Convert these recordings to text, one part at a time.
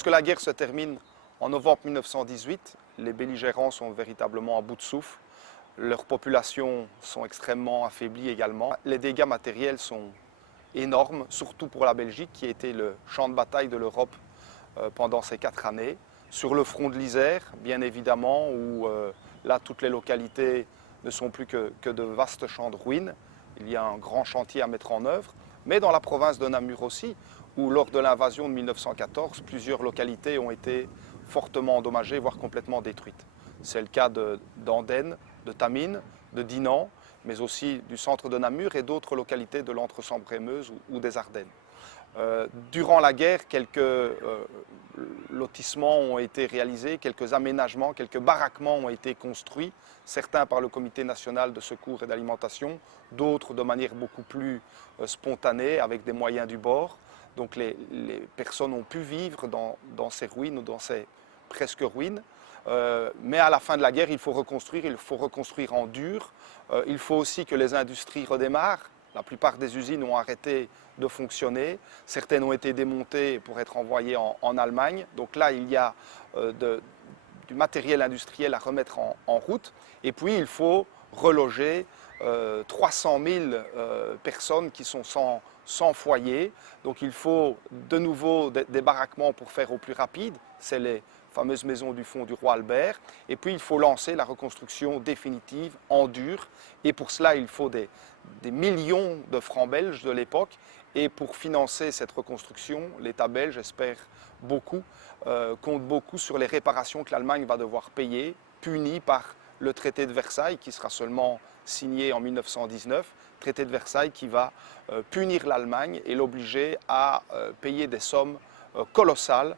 Lorsque la guerre se termine en novembre 1918, les belligérants sont véritablement à bout de souffle. Leurs populations sont extrêmement affaiblies également. Les dégâts matériels sont énormes, surtout pour la Belgique qui a été le champ de bataille de l'Europe pendant ces 4 années. Sur le front de l'Isère, bien évidemment, où là toutes les localités ne sont plus que de vastes champs de ruines. Il y a un grand chantier à mettre en œuvre, mais dans la province de Namur aussi, où lors de l'invasion de 1914, plusieurs localités ont été fortement endommagées, voire complètement détruites. C'est le cas d'Andenne, de Tamines, de Dinan, mais aussi du centre de Namur et d'autres localités de l'Entre-Sambre-et-Meuse ou des Ardennes. Durant la guerre, quelques lotissements ont été réalisés, quelques aménagements, quelques baraquements ont été construits, certains par le Comité national de secours et d'alimentation, d'autres de manière beaucoup plus spontanée, avec des moyens du bord. Donc les personnes ont pu vivre dans ces ruines ou dans ces presque ruines. Mais à la fin de la guerre, il faut reconstruire en dur. Il faut aussi que les industries redémarrent. La plupart des usines ont arrêté de fonctionner. Certaines ont été démontées pour être envoyées en Allemagne. Donc là, il y a du matériel industriel à remettre en route. Et puis, il faut reloger 300 000 personnes qui sont sans foyer. Donc il faut de nouveau des baraquements pour faire au plus rapide. C'est les fameuses maisons du Fonds du Roi Albert. Et puis il faut lancer la reconstruction définitive en dur. Et pour cela, il faut des millions de francs belges de l'époque. Et pour financer cette reconstruction, l'État belge compte beaucoup sur les réparations que l'Allemagne va devoir payer, punies par le traité de Versailles, qui sera seulement signé en 1919, traité de Versailles qui va punir l'Allemagne et l'obliger à payer des sommes colossales.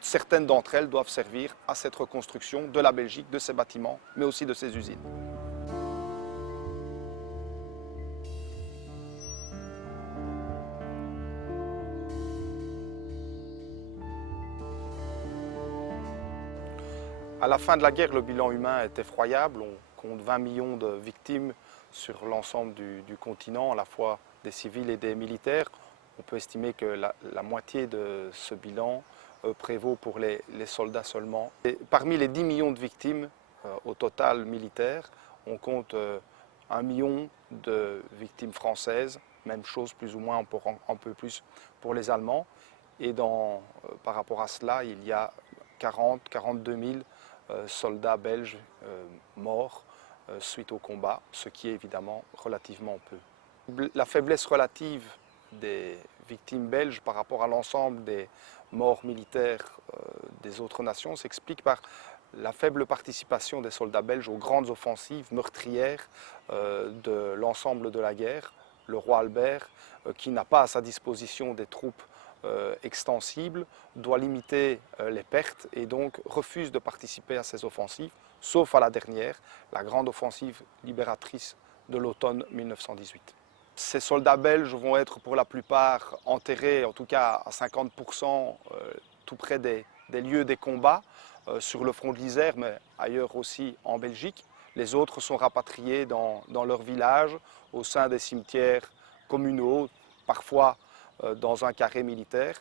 Certaines d'entre elles doivent servir à cette reconstruction de la Belgique, de ses bâtiments, mais aussi de ses usines. À la fin de la guerre, le bilan humain est effroyable. On compte 20 millions de victimes sur l'ensemble du continent, à la fois des civils et des militaires. On peut estimer que la moitié de ce bilan prévaut pour les soldats seulement. Et parmi les 10 millions de victimes au total militaire, on compte 1 million de victimes françaises, même chose plus ou moins un peu plus pour les Allemands. Et par rapport à cela, il y a 42 000 soldats belges morts suite au combat, ce qui est évidemment relativement peu. La faiblesse relative des victimes belges par rapport à l'ensemble des morts militaires des autres nations s'explique par la faible participation des soldats belges aux grandes offensives meurtrières de l'ensemble de la guerre. Le roi Albert, qui n'a pas à sa disposition des troupes extensible, doit limiter les pertes et donc refuse de participer à ces offensives, sauf à la dernière, la grande offensive libératrice de l'automne 1918. Ces soldats belges vont être pour la plupart enterrés, en tout cas à 50%, tout près des lieux des combats, sur le front de l'Isère, mais ailleurs aussi en Belgique. Les autres sont rapatriés dans leur village, au sein des cimetières communaux, parfois dans un carré militaire.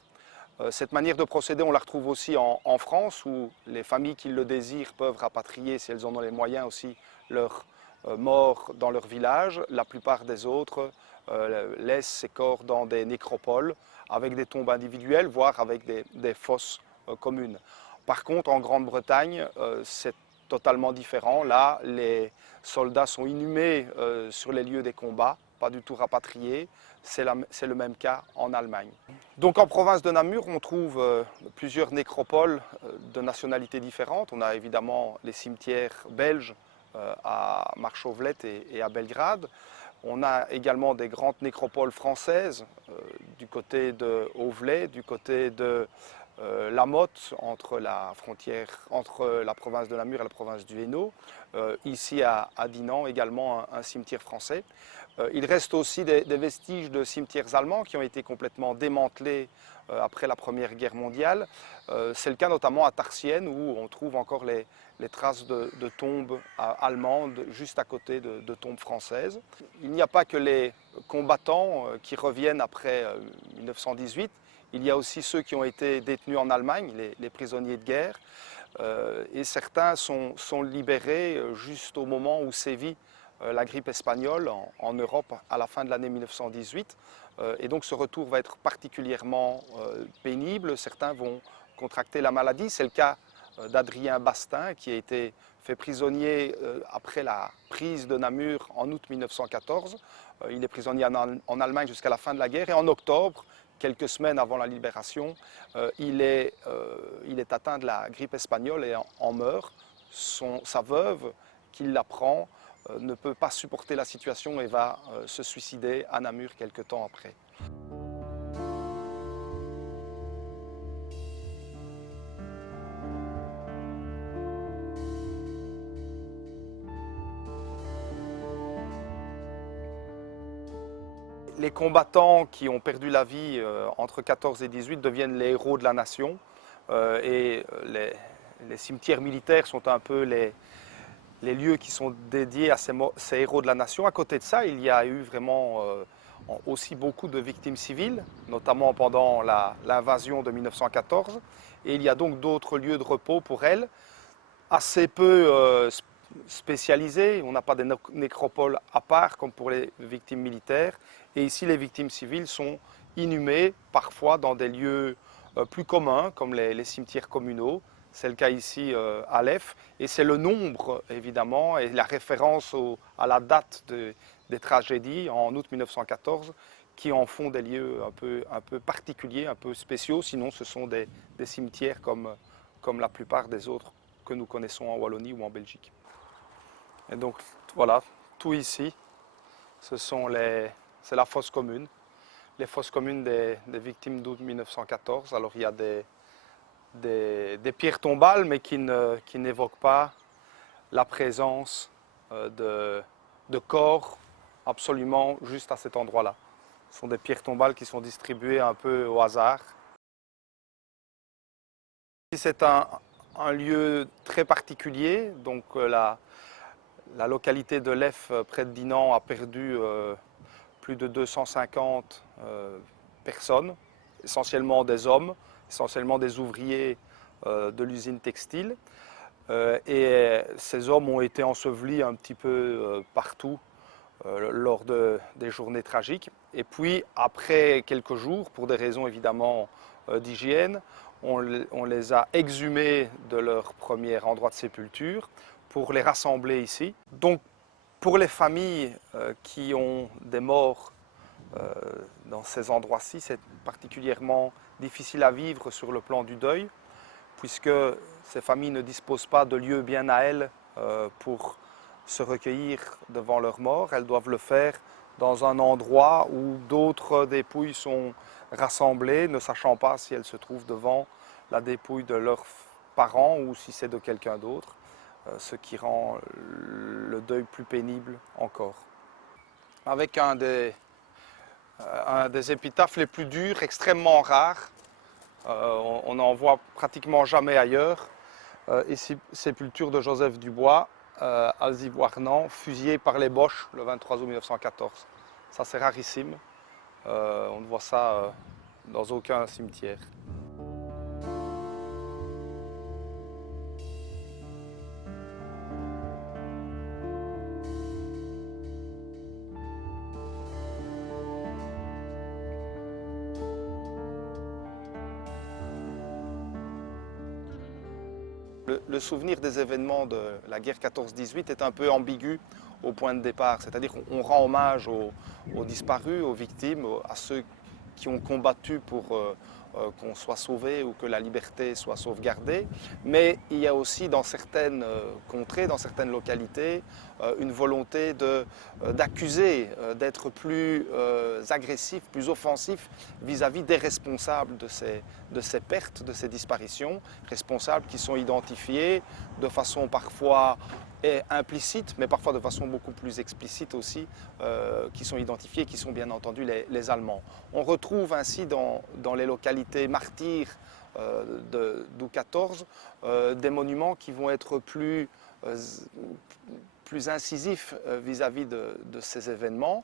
Cette manière de procéder, on la retrouve aussi en France, où les familles qui le désirent peuvent rapatrier, si elles en ont les moyens aussi, leurs morts dans leur village. La plupart des autres laissent ces corps dans des nécropoles, avec des tombes individuelles, voire avec des fosses communes. Par contre, en Grande-Bretagne, c'est totalement différent. Là, les soldats sont inhumés sur les lieux des combats, pas du tout rapatriés. C'est le même cas en Allemagne. Donc en province de Namur, on trouve plusieurs nécropoles de nationalités différentes. On a évidemment les cimetières belges à Marchauvelette et à Belgrade. On a également des grandes nécropoles françaises du côté de Auvelais, du côté de La Motte, entre la province de Namur et la province du Hainaut. Ici à Dinan, également un cimetière français. Il reste aussi des vestiges de cimetières allemands qui ont été complètement démantelés après la Première Guerre mondiale. C'est le cas notamment à Tarsienne, où on trouve encore les traces de tombes allemandes juste à côté de tombes françaises. Il n'y a pas que les combattants qui reviennent après 1918. Il y a aussi ceux qui ont été détenus en Allemagne, les prisonniers de guerre. Et certains sont libérés juste au moment où sévit la grippe espagnole en Europe à la fin de l'année 1918. Et donc ce retour va être particulièrement pénible. Certains vont contracter la maladie. C'est le cas d'Adrien Bastin qui a été fait prisonnier après la prise de Namur en août 1914. Il est prisonnier en Allemagne jusqu'à la fin de la guerre et en octobre, quelques semaines avant la libération, il est atteint de la grippe espagnole et en meurt. Sa veuve, qui l'apprend, ne peut pas supporter la situation et va se suicider à Namur quelque temps après. Les combattants qui ont perdu la vie entre 14 et 18 deviennent les héros de la nation et les cimetières militaires sont un peu les lieux qui sont dédiés à ces héros de la nation. À côté de ça, il y a eu vraiment aussi beaucoup de victimes civiles, notamment pendant l'invasion de 1914. Et il y a donc d'autres lieux de repos pour elles, assez peu spécialisés. On n'a pas de nécropoles à part comme pour les victimes militaires. Et ici, les victimes civiles sont inhumées parfois dans des lieux plus communs, comme les cimetières communaux. C'est le cas ici à l'Ef. Et c'est le nombre, évidemment, et la référence à la date des tragédies en août 1914 qui en font des lieux un peu particuliers, un peu spéciaux. Sinon, ce sont des cimetières comme la plupart des autres que nous connaissons en Wallonie ou en Belgique. Et donc, voilà, tout ici, c'est la fosse commune. Les fosses communes des victimes d'août 1914. Alors, il y a des pierres tombales, mais qui n'évoquent pas la présence de corps absolument juste à cet endroit-là. Ce sont des pierres tombales qui sont distribuées un peu au hasard. C'est un lieu très particulier, donc la localité de l'Ef près de Dinan a perdu plus de 250 personnes, essentiellement des hommes, essentiellement des ouvriers de l'usine textile. Et ces hommes ont été ensevelis un petit peu partout lors des journées tragiques. Et puis, après quelques jours, pour des raisons évidemment d'hygiène, on les a exhumés de leur premier endroit de sépulture pour les rassembler ici. Donc, pour les familles qui ont des morts dans ces endroits-ci, c'est particulièrement difficile à vivre sur le plan du deuil, puisque ces familles ne disposent pas de lieu bien à elles pour se recueillir devant leur mort. Elles doivent le faire dans un endroit où d'autres dépouilles sont rassemblées, ne sachant pas si elles se trouvent devant la dépouille de leurs parents ou si c'est de quelqu'un d'autre, ce qui rend le deuil plus pénible encore. Avec un des épitaphes les plus durs, extrêmement rares, on n'en voit pratiquement jamais ailleurs. Ici, sépulture de Joseph Dubois, Alzivoirnan, fusillé par les Boches le 23 août 1914. Ça, c'est rarissime. On ne voit ça dans aucun cimetière. Le souvenir des événements de la guerre 14-18 est un peu ambigu au point de départ, c'est-à-dire qu'on rend hommage aux disparus, aux victimes, à ceux qui ont combattu pour qu'on soit sauvé ou que la liberté soit sauvegardée, mais il y a aussi dans certaines contrées, dans certaines localités, une volonté d'accuser, d'être plus agressif, plus offensif vis-à-vis des responsables de ces pertes, de ces disparitions, responsables qui sont identifiés de façon parfois implicite, mais parfois de façon beaucoup plus explicite aussi, qui sont identifiés, qui sont bien entendu les Allemands. On retrouve ainsi dans les localités martyrs d'août 14 des monuments qui vont être plus plus incisif vis-à-vis de ces événements.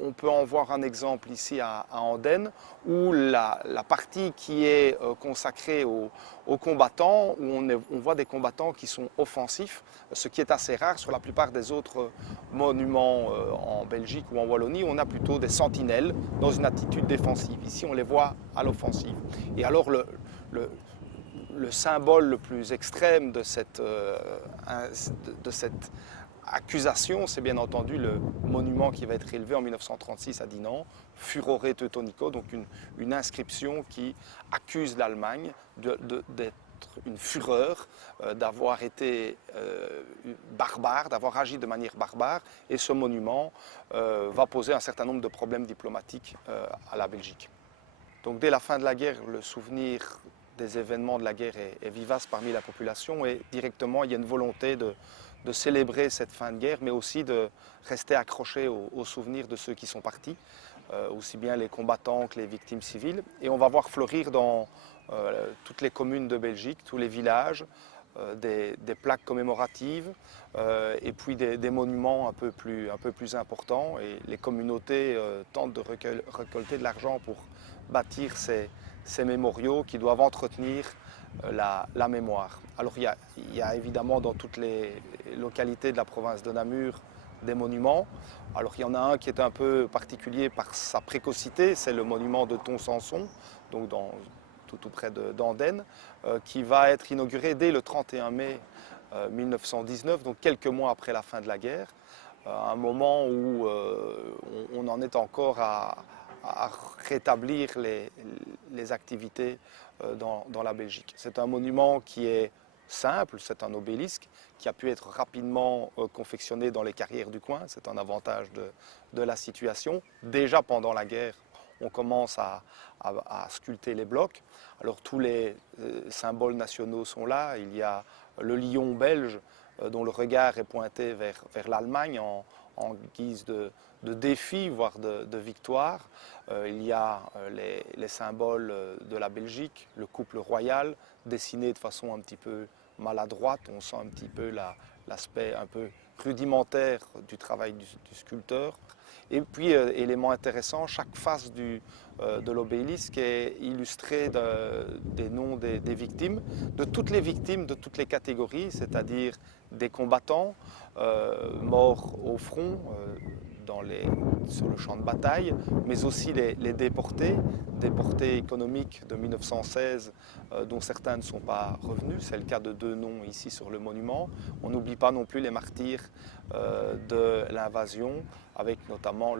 On peut en voir un exemple ici à Andenne, où la partie qui est consacrée aux combattants, où on voit des combattants qui sont offensifs, ce qui est assez rare sur la plupart des autres monuments en Belgique ou en Wallonie. On a plutôt des sentinelles dans une attitude défensive. Ici, on les voit à l'offensive. Et alors, le symbole le plus extrême de cette accusation, c'est bien entendu le monument qui va être élevé en 1936 à Dinan, Furore Teutonico, donc une inscription qui accuse l'Allemagne d'être une fureur, d'avoir été barbare, d'avoir agi de manière barbare, et ce monument va poser un certain nombre de problèmes diplomatiques à la Belgique. Donc dès la fin de la guerre, le souvenir des événements de la guerre est vivace parmi la population, et directement il y a une volonté de célébrer cette fin de guerre, mais aussi de rester accroché aux souvenirs de ceux qui sont partis, aussi bien les combattants que les victimes civiles. Et on va voir fleurir dans toutes les communes de Belgique, tous les villages, des plaques commémoratives et puis des monuments un peu plus importants. Et les communautés tentent de récolter de l'argent pour bâtir ces mémoriaux qui doivent entretenir la mémoire. Alors il y a évidemment dans toutes les localités de la province de Namur des monuments. Alors il y en a un qui est un peu particulier par sa précocité, c'est le monument de Tonssanson, donc tout près d'Andenne, qui va être inauguré dès le 31 mai 1919, donc quelques mois après la fin de la guerre, un moment où on en est encore à rétablir les activités dans la Belgique. C'est un monument qui est simple, c'est un obélisque qui a pu être rapidement confectionné dans les carrières du coin, c'est un avantage de la situation. Déjà pendant la guerre, on commence à sculpter les blocs. Alors tous les symboles nationaux sont là, il y a le lion belge dont le regard est pointé vers l'Allemagne en guise de défi, voire de victoire. Il y a les symboles de la Belgique, le couple royal, dessiné de façon un petit peu maladroite. On sent un petit peu l'aspect un peu rudimentaire du travail du sculpteur. Et puis, élément intéressant, chaque face de l'obélisque est illustrée des noms des victimes, de toutes les victimes de toutes les catégories, c'est-à-dire des combattants morts au front, sur le champ de bataille, mais aussi les déportés économiques de 1916 dont certains ne sont pas revenus. C'est le cas de 2 noms ici sur le monument. On n'oublie pas non plus les martyrs de l'invasion, avec notamment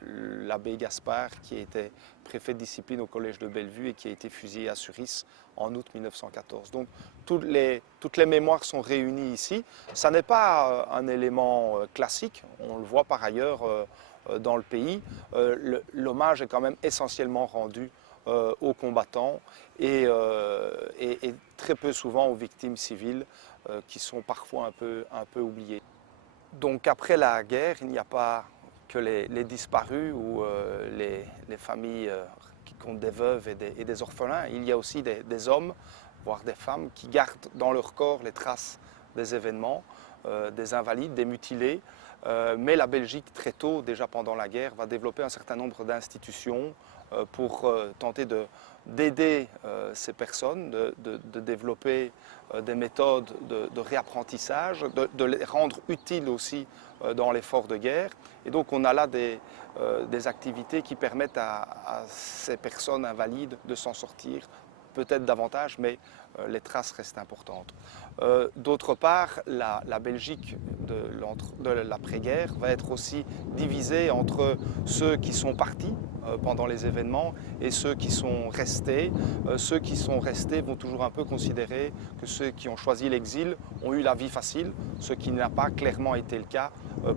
l'abbé Gaspard qui était préfet de discipline au collège de Bellevue et qui a été fusillé à Suris en août 1914. Donc toutes les mémoires sont réunies ici. Ça n'est pas un élément classique, on le voit par ailleurs dans le pays. L'hommage est quand même essentiellement rendu aux combattants et très peu souvent aux victimes civiles qui sont parfois un peu oubliées. Donc après la guerre, il n'y a pas que les disparus ou les familles qui comptent des veuves et des orphelins. Il y a aussi des hommes, voire des femmes, qui gardent dans leur corps les traces des événements, des invalides, des mutilés. Mais la Belgique, très tôt, déjà pendant la guerre, va développer un certain nombre d'institutions pour tenter d'aider ces personnes, de développer des méthodes de réapprentissage, de les rendre utiles aussi dans l'effort de guerre. Et donc on a là des activités qui permettent à ces personnes invalides de s'en sortir, peut-être davantage, mais les traces restent importantes. D'autre part, la Belgique de l'après-guerre va être aussi divisée entre ceux qui sont partis pendant les événements et ceux qui sont restés. Ceux qui sont restés vont toujours un peu considérer que ceux qui ont choisi l'exil ont eu la vie facile, ce qui n'a pas clairement été le cas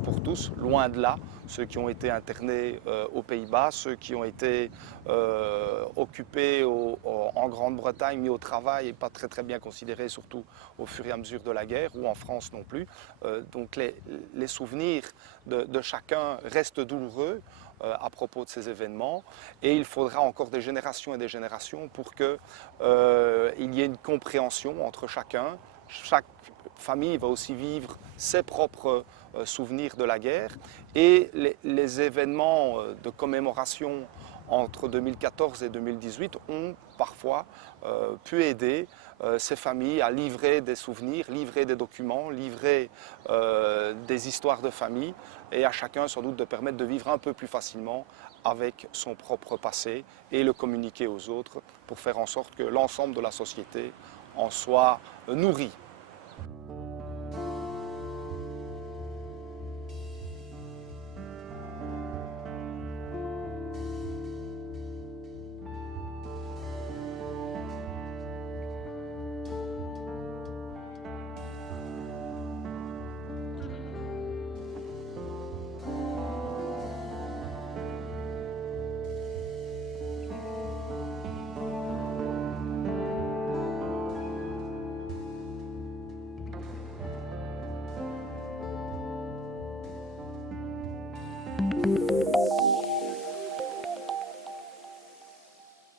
pour tous, loin de là. Ceux qui ont été internés aux Pays-Bas, ceux qui ont été occupés en Grande-Bretagne, mis au travail et pas très bien considérés, surtout au fur et à mesure de la guerre, ou en France non plus. Donc les souvenirs de chacun restent douloureux à propos de ces événements, et il faudra encore des générations et des générations pour qu'il y ait une compréhension entre chacun chaque famille va aussi vivre ses propres souvenirs de la guerre et les événements de commémoration entre 2014 et 2018 ont parfois pu aider ces familles à livrer des souvenirs, livrer des documents, livrer des histoires de famille et à chacun sans doute de permettre de vivre un peu plus facilement avec son propre passé et le communiquer aux autres pour faire en sorte que l'ensemble de la société en soit nourri.